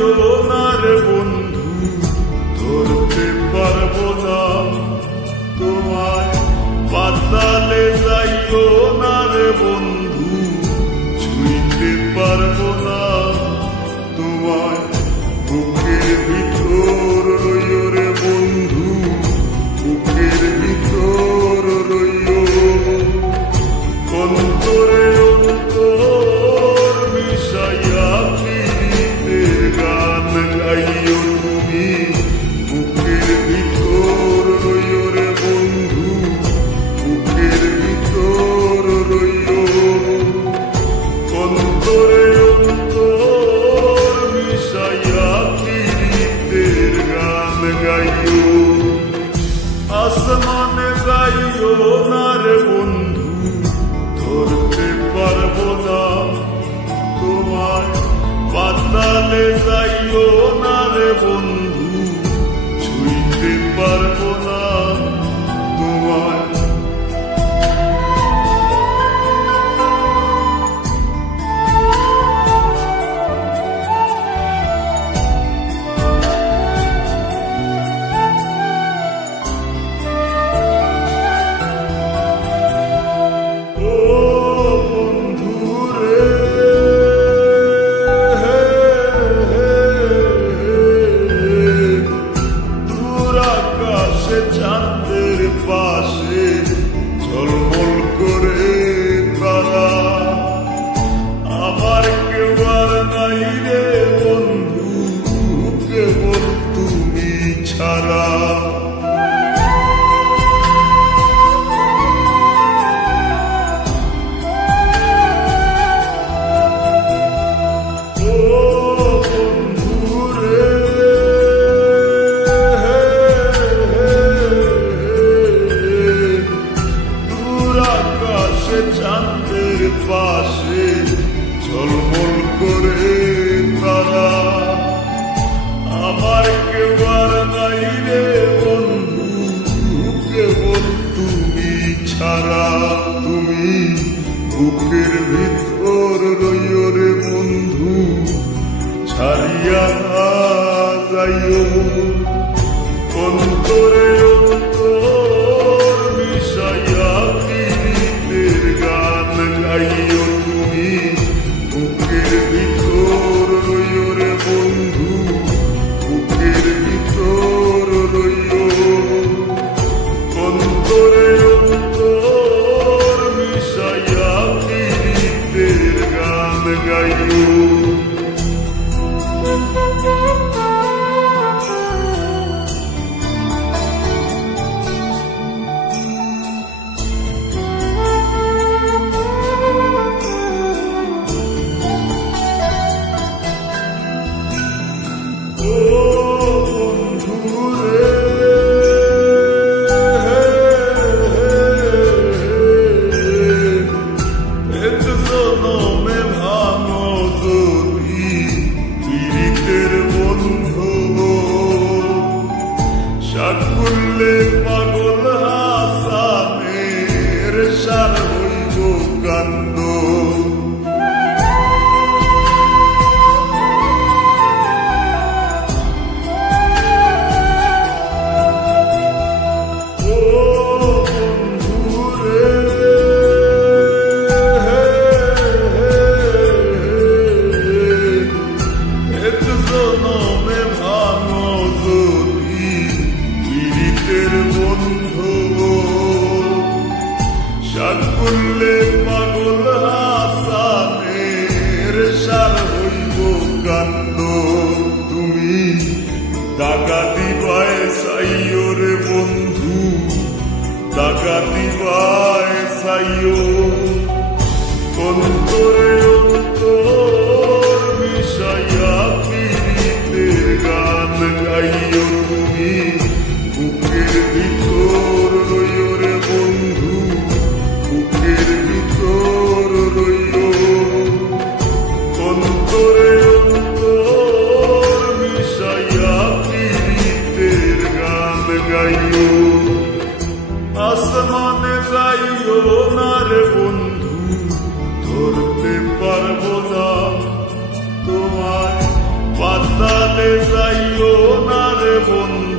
যাইও না রে বন্ধু, ধরতে পারবো না তোমায়। পাতালে যাইও না রে বন্ধু, ছুঁইতে পারবো না তোমায়। বুকের ভিতর রইও রে বন্ধু, বুকের ভিতর রইও। অন্তরে অন্তর মিশাইয়া প্রীতির গান গাইও তুমি। বুকের ভিতর রইও রে বন্ধু, বুকের ভিতর রইও। অন্তরে অন্তর মিশাইয়া প্রীতির গান গাইও। আসমানে যাইও না রে বন্ধু, ধরতে পারবো না তোমায়। পাতালে যাইও না রে বন্ধু, ছুঁইতে পারবো না তোমায়। চাঁদের পাশে ঝলমল করে তারা, আমার কেউ আর নাই রে বন্ধু, কেবল তুমি ছাড়া। চাঁদের পাশে ঝলমল করে তারা, আমার কেউ আর নাই রে বন্ধু, কেবল তুমি ছাড়া। তুমি বুকের ভিতর রইও রে বন্ধু, ছাড়িয়া যাইও। অন্তরে অন্তর মিশাইয়া প্রীতির গান গাইও তুমি। বুকের ভিতর রইও রে বন্ধু, বুকের ভিতর রইও। অন্তরে অন্তর মিশাইয়া প্রীতির গান গাইও। করলে পাগল হাসানের সার হইব কান্দ। করলে পাগল হাসানের সার হইব কান্দ। তুমি দাগা দিবায় চাইও রে বন্ধু, দাগা দিবায় চাইও। অন্তরে অন্তর মিশাইয়া প্রীতির গান গাইও তুমি। বুকের ভিতর রইও রে বন্ধু, বুকের ভিতর রইও। অন্তরে অন্তর মিশাইয়া প্রীতির গান গাইও। আসমানে যাইও না রে বন্ধু, ধরতে পার চলে যাইও না রে বন্ধু